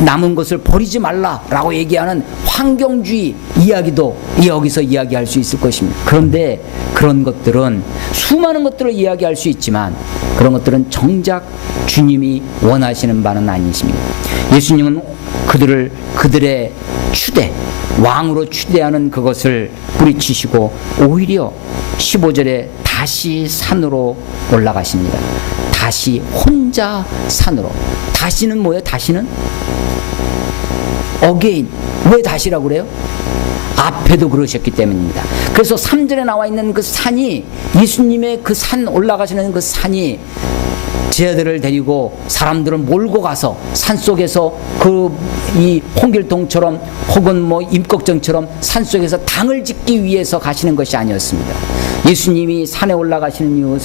남은 것을 버리지 말라라고 얘기하는 환경주의 이야기도 여기서 이야기할 수 있을 것입니다. 그런데 그런 것들은, 수많은 것들을 이야기할 수 있지만 그런 것들은 정작 주님이 원하시는 바는 아니십니다. 예수님은 그들의 추대, 왕으로 추대하는 그것을 뿌리치시고 오히려 15절에 다시 산으로 올라가십니다. 다시 혼자 산으로. 다시는 뭐예요? 다시는? again. 왜 다시라고 그래요? 앞에도 그러셨기 때문입니다. 그래서 3절에 나와 있는 그 산이, 예수님의 그 산, 올라가시는 그 산이 제자들을 데리고 사람들을 몰고 가서 산속에서 이 홍길동처럼 혹은 뭐 임꺽정처럼 산속에서 당을 짓기 위해서 가시는 것이 아니었습니다. 예수님이 산에 올라가시는 이유는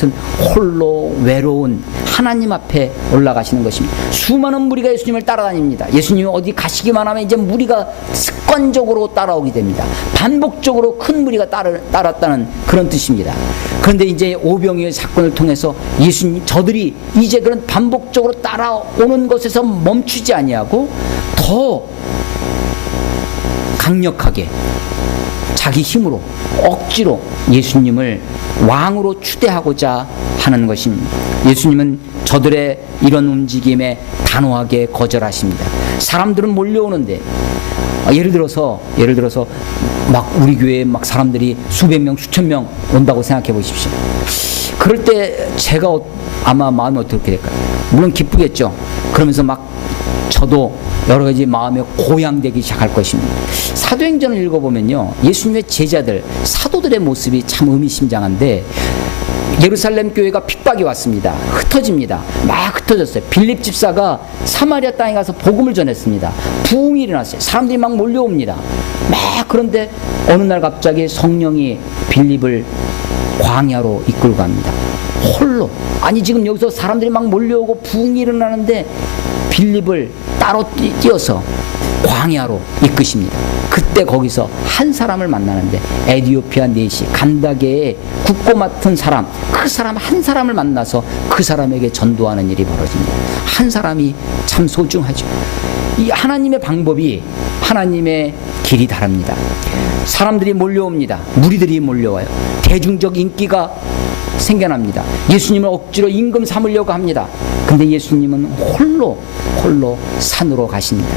홀로 외로운 하나님 앞에 올라가시는 것입니다. 수많은 무리가 예수님을 따라다닙니다. 예수님이 어디 가시기만 하면 이제 무리가 습관적으로 따라오게 됩니다. 반복적으로 큰 무리가 따랐다는 그런 뜻입니다. 그런데 이제 오병이어의 사건을 통해서 예수님, 저들이 이제 그런 반복적으로 따라오는 것에서 멈추지 아니하고 더 강력하게 자기 힘으로 억지로 예수님을 왕으로 추대하고자 하는 것입니다. 예수님은 저들의 이런 움직임에 단호하게 거절하십니다. 사람들은 몰려오는데, 예를 들어서 막 우리 교회에 막 사람들이 수백 명, 수천 명 온다고 생각해 보십시오. 그럴 때 제가 아마 마음이 어떻게 될까요? 물론 기쁘겠죠. 그러면서 막 저도 여러 가지 마음에 고양되기 시작할 것입니다. 사도행전을 읽어보면요, 예수님의 제자들, 사도들의 모습이 참 의미심장한데, 예루살렘 교회가 핍박이 왔습니다. 흩어집니다. 막 흩어졌어요. 빌립 집사가 사마리아 땅에 가서 복음을 전했습니다. 부흥이 일어났어요. 사람들이 막 몰려옵니다. 막, 그런데 어느 날 갑자기 성령이 빌립을 광야로 이끌고 갑니다. 홀로. 아니, 지금 여기서 사람들이 막 몰려오고 부흥이 일어나는데 빌립을 따로 띄어서 광야로 이끄십니다. 그때 거기서 한 사람을 만나는데, 에디오피아 내시 간다게의 국고 맡은 사람, 그 사람 한 사람을 만나서 그 사람에게 전도하는 일이 벌어집니다. 한 사람이 참 소중하죠. 이 하나님의 방법이, 하나님의 길이 다릅니다. 사람들이 몰려옵니다. 무리들이 몰려와요. 대중적 인기가 생겨납니다. 예수님을 억지로 임금 삼으려고 합니다. 근데 예수님은 홀로 산으로 가십니다.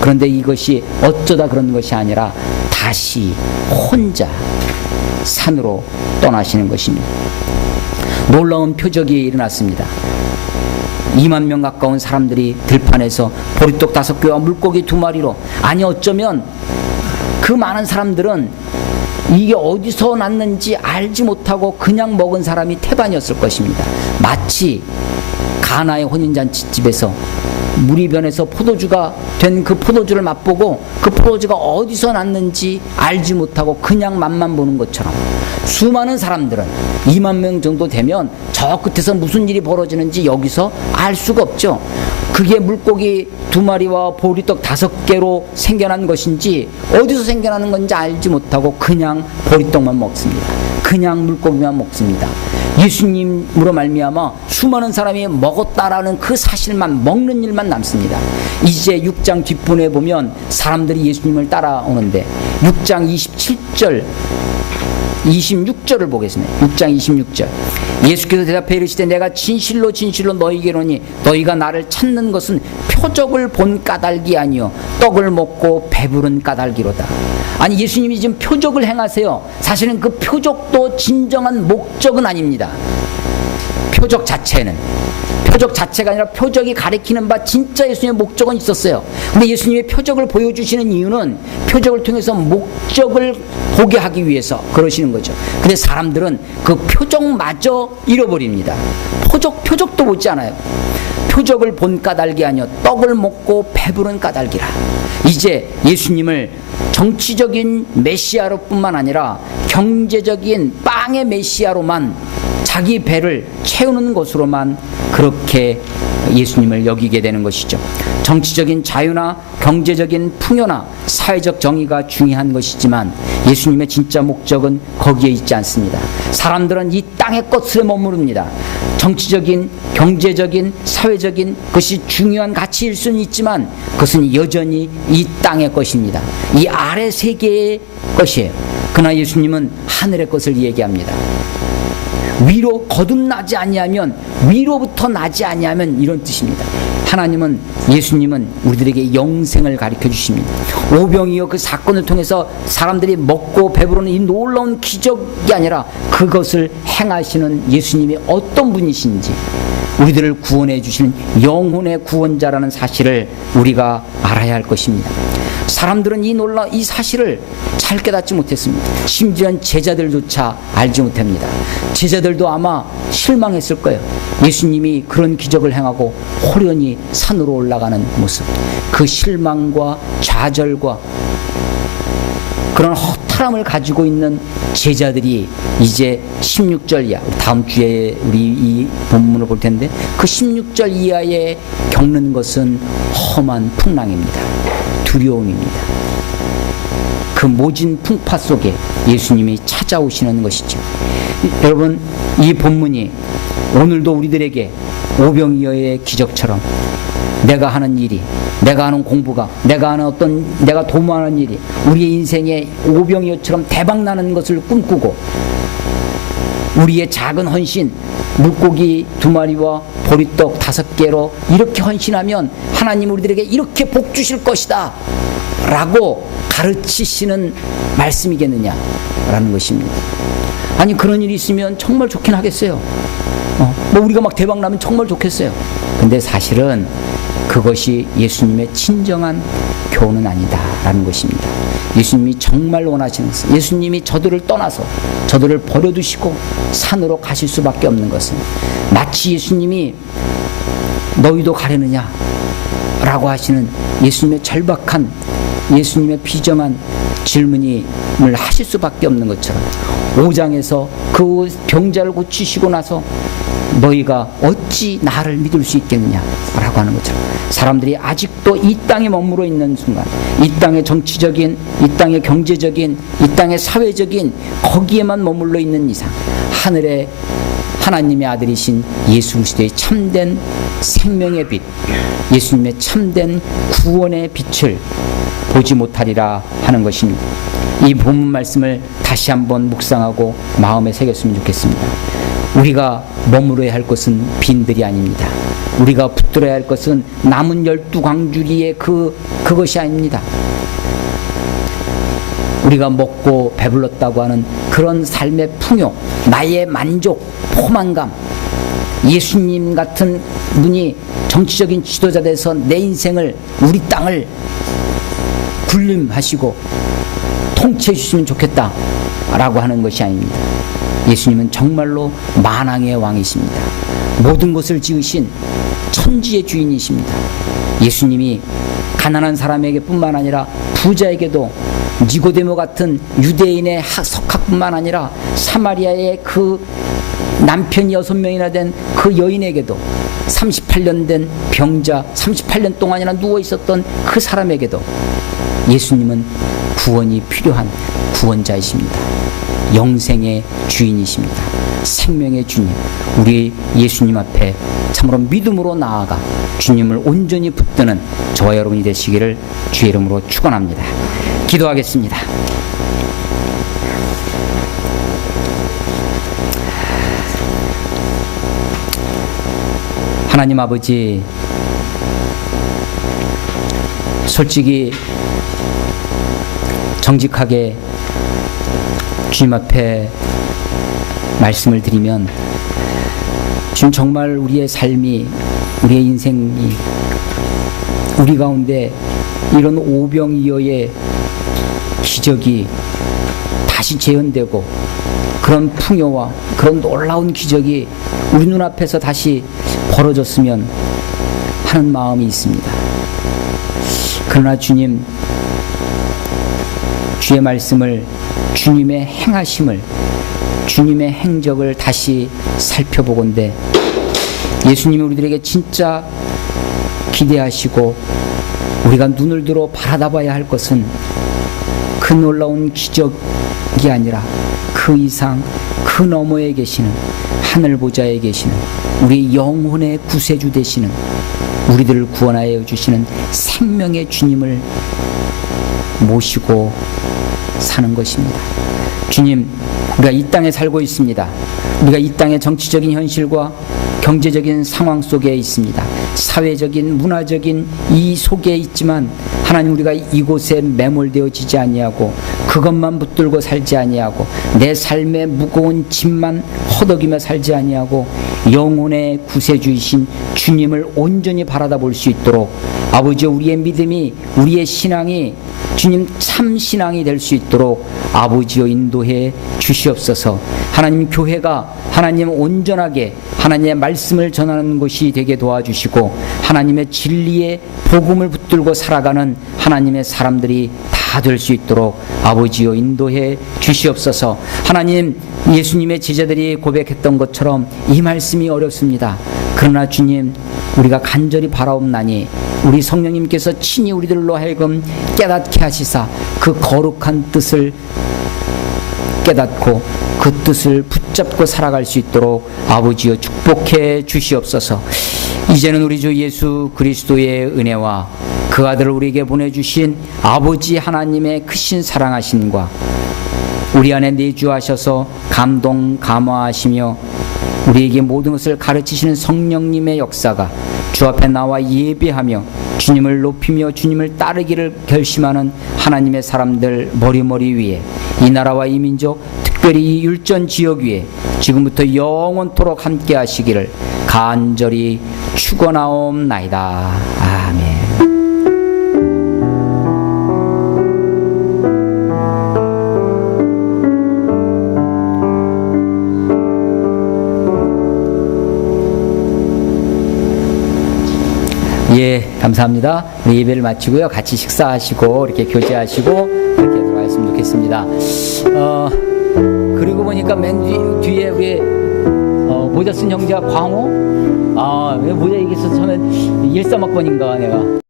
그런데 이것이 어쩌다 그런 것이 아니라 다시 혼자 산으로 떠나시는 것입니다. 놀라운 표적이 일어났습니다. 2만 명 가까운 사람들이 들판에서 보리떡 5개와 물고기 2마리로, 아니 어쩌면 그 많은 사람들은 이게 어디서 났는지 알지 못하고 그냥 먹은 사람이 태반이었을 것입니다. 마치 가나의 혼인잔치집에서 무리변에서 포도주가 된 그 포도주를 맛보고 그 포도주가 어디서 났는지 알지 못하고 그냥 맛만 보는 것처럼, 수많은 사람들은 2만 명 정도 되면 저 끝에서 무슨 일이 벌어지는지 여기서 알 수가 없죠. 그게 물고기 2마리와 보리떡 5개로 생겨난 것인지 어디서 생겨나는 건지 알지 못하고 그냥 보리떡만 먹습니다. 그냥 물고기만 먹습니다. 예수님으로 말미암아 수많은 사람이 먹었다라는 그 사실만, 먹는 일만 남습니다. 이제 6장 뒷부분에 보면 사람들이 예수님을 따라오는데 6장 27절 26절을 보겠습니다. 6장 26절. 예수께서 대답해 이르시되 내가 진실로 진실로 너희에게 이르노니 너희가 나를 찾는 것은 표적을 본 까닭이 아니요 떡을 먹고 배부른 까닭이로다. 아니, 예수님이 지금 표적을 행하세요. 사실은 그 표적도 진정한 목적은 아닙니다. 표적 자체가 아니라 표적이 가리키는 바 진짜 예수님의 목적은 있었어요. 근데 예수님의 표적을 보여주시는 이유는 표적을 통해서 목적을 보게 하기 위해서 그러시는 거죠. 근데 사람들은 그 표적마저 잃어버립니다. 표적도 보지 않아요. 표적을 본 까닭이 아니요 떡을 먹고 배부른 까닭이라. 이제 예수님을 정치적인 메시아로 뿐만 아니라 경제적인 빵의 메시아로만, 자기 배를 채우는 것으로만 그렇게 예수님을 여기게 되는 것이죠. 정치적인 자유나 경제적인 풍요나 사회적 정의가 중요한 것이지만 예수님의 진짜 목적은 거기에 있지 않습니다. 사람들은 이 땅의 것에 머무릅니다. 정치적인, 경제적인, 사회적인 것이 중요한 가치일 수는 있지만 그것은 여전히 이 땅의 것입니다. 이 아래 세계의 것이에요. 그러나 예수님은 하늘의 것을 얘기합니다. 위로 거듭나지 아니하면, 위로부터 나지 아니하면, 이런 뜻입니다. 하나님은, 예수님은 우리들에게 영생을 가르쳐 주십니다. 오병이어 그 사건을 통해서 사람들이 먹고 배부르는 이 놀라운 기적이 아니라 그것을 행하시는 예수님이 어떤 분이신지, 우리들을 구원해 주시는 영혼의 구원자라는 사실을 우리가 알아야 할 것입니다. 사람들은 이 사실을 잘 깨닫지 못했습니다. 심지어 제자들조차 알지 못합니다. 제자들도 아마 실망했을 거예요. 예수님이 그런 기적을 행하고 호련히 산으로 올라가는 모습, 그 실망과 좌절과 그런 허탈함을 가지고 있는 제자들이 이제 16절 이하, 다음 주에 우리 이 본문을 볼 텐데 그 16절 이하에 겪는 것은 험한 풍랑입니다. 두려움입니다. 그 모진 풍파 속에 예수님이 찾아오시는 것이죠. 여러분, 이 본문이 오늘도 우리들에게 오병이어의 기적처럼 내가 하는 일이, 내가 하는 공부가, 내가 도모하는 일이 우리의 인생에 오병이어처럼 대박나는 것을 꿈꾸고 우리의 작은 헌신, 물고기 2마리와 보리떡 5개로 이렇게 헌신하면 하나님 우리들에게 이렇게 복 주실 것이다 라고 가르치시는 말씀이겠느냐라는 것입니다. 아니, 그런 일이 있으면 정말 좋긴 하겠어요. 우리가 막 대박나면 정말 좋겠어요. 근데 사실은 그것이 예수님의 진정한 교훈은 아니다라는 것입니다. 예수님이 정말 원하시는 것은, 예수님이 저들을 떠나서 저들을 버려두시고 산으로 가실 수밖에 없는 것은, 마치 예수님이 너희도 가려느냐 라고 하시는 예수님의 절박한, 예수님의 비정한 질문을 하실 수밖에 없는 것처럼 5장에서 그 병자를 고치시고 나서 너희가 어찌 나를 믿을 수 있겠느냐라고 하는 것처럼 사람들이 아직도 이 땅에 머물러 있는 순간, 이 땅의 정치적인, 이 땅의 경제적인, 이 땅의 사회적인 거기에만 머물러 있는 이상 하늘의 하나님의 아들이신 예수 그리스도의 참된 생명의 빛, 예수님의 참된 구원의 빛을 보지 못하리라 하는 것입니다. 이 본문 말씀을 다시 한번 묵상하고 마음에 새겼으면 좋겠습니다. 우리가 머무러야 할 것은 빈들이 아닙니다. 우리가 붙들어야 할 것은 남은 12광주리의 그것이 아닙니다. 우리가 먹고 배불렀다고 하는 그런 삶의 풍요, 나의 만족, 포만감, 예수님 같은 분이 정치적인 지도자 돼서 내 인생을, 우리 땅을 군림하시고 통치해 주시면 좋겠다 라고 하는 것이 아닙니다. 예수님은 정말로 만왕의 왕이십니다. 모든 것을 지으신 천지의 주인이십니다. 예수님이 가난한 사람에게 뿐만 아니라 부자에게도, 니고데모 같은 유대인의 석학뿐만 아니라 사마리아의 그 남편이 6명이나 된 그 여인에게도 38년 된 병자, 38년 동안이나 누워 있었던 그 사람에게도 예수님은 구원이 필요한 구원자이십니다. 영생의 주인이십니다. 생명의 주님, 우리 예수님 앞에 참으로 믿음으로 나아가 주님을 온전히 붙드는 저와 여러분이 되시기를 주의 이름으로 축원합니다. 기도하겠습니다. 하나님 아버지, 솔직히 정직하게 주님 앞에 말씀을 드리면 지금 정말 우리의 삶이, 우리의 인생이 우리 가운데 이런 오병이어의 기적이 다시 재현되고 그런 풍요와 그런 놀라운 기적이 우리 눈앞에서 다시 벌어졌으면 하는 마음이 있습니다. 그러나 주님, 주의 말씀을, 주님의 행하심을, 주님의 행적을 다시 살펴보건대 예수님이 우리들에게 진짜 기대하시고 우리가 눈을 들어 바라다봐야 할 것은 그 놀라운 기적이 아니라 그 이상, 그 너머에 계시는 하늘 보좌에 계시는 우리 영혼의 구세주 되시는 우리들을 구원하여 주시는 생명의 주님을 모시고 사는 것입니다. 주님, 우리가 이 땅에 살고 있습니다. 우리가 이 땅의 정치적인 현실과 경제적인 상황 속에 있습니다. 사회적인, 문화적인 이 속에 있지만 하나님, 우리가 이곳에 매몰되어지지 아니하고 그것만 붙들고 살지 아니하고 내 삶의 무거운 짐만 허덕이며 살지 아니하고 영혼의 구세주이신 주님을 온전히 바라다 볼 수 있도록 아버지, 우리의 믿음이, 우리의 신앙이 주님 참 신앙이 될 수 있도록 아버지여 인도해 주시옵소서. 하나님, 교회가 하나님 온전하게 하나님의 말씀을 전하는 것이 되게 도와주시고 하나님의 진리의 복음을 붙들고 살아가는 하나님의 사람들이 다 될 수 있도록 아버지여 인도해 주시옵소서. 하나님, 예수님의 제자들이 고백했던 것처럼 이 말씀이 어렵습니다. 그러나 주님, 우리가 간절히 바라옵나니 우리 성령님께서 친히 우리들로 하여금 깨닫게 하시사 그 거룩한 뜻을 깨닫고 그 뜻을 붙잡고 살아갈 수 있도록 아버지여 축복해 주시옵소서. 이제는 우리 주 예수 그리스도의 은혜와 그 아들을 우리에게 보내주신 아버지 하나님의 크신 사랑하심과 우리 안에 내주하셔서 감동 감화하시며 우리에게 모든 것을 가르치시는 성령님의 역사가 주 앞에 나와 예배하며 주님을 높이며 주님을 따르기를 결심하는 하나님의 사람들 머리머리 위에, 이 나라와 이 민족, 특별히 이 율전 지역 위에 지금부터 영원토록 함께 하시기를 간절히 축원하옵나이다. 아멘. 예, 감사합니다. 우리 예배를 마치고요, 같이 식사하시고 이렇게 교제하시고 이렇게 들어가셨으면 좋겠습니다. 그리고 보니까 맨 뒤에 우리 모자 쓴 형제가 광호. 왜 모자 얘기해서 처음에 13학번인가 내가.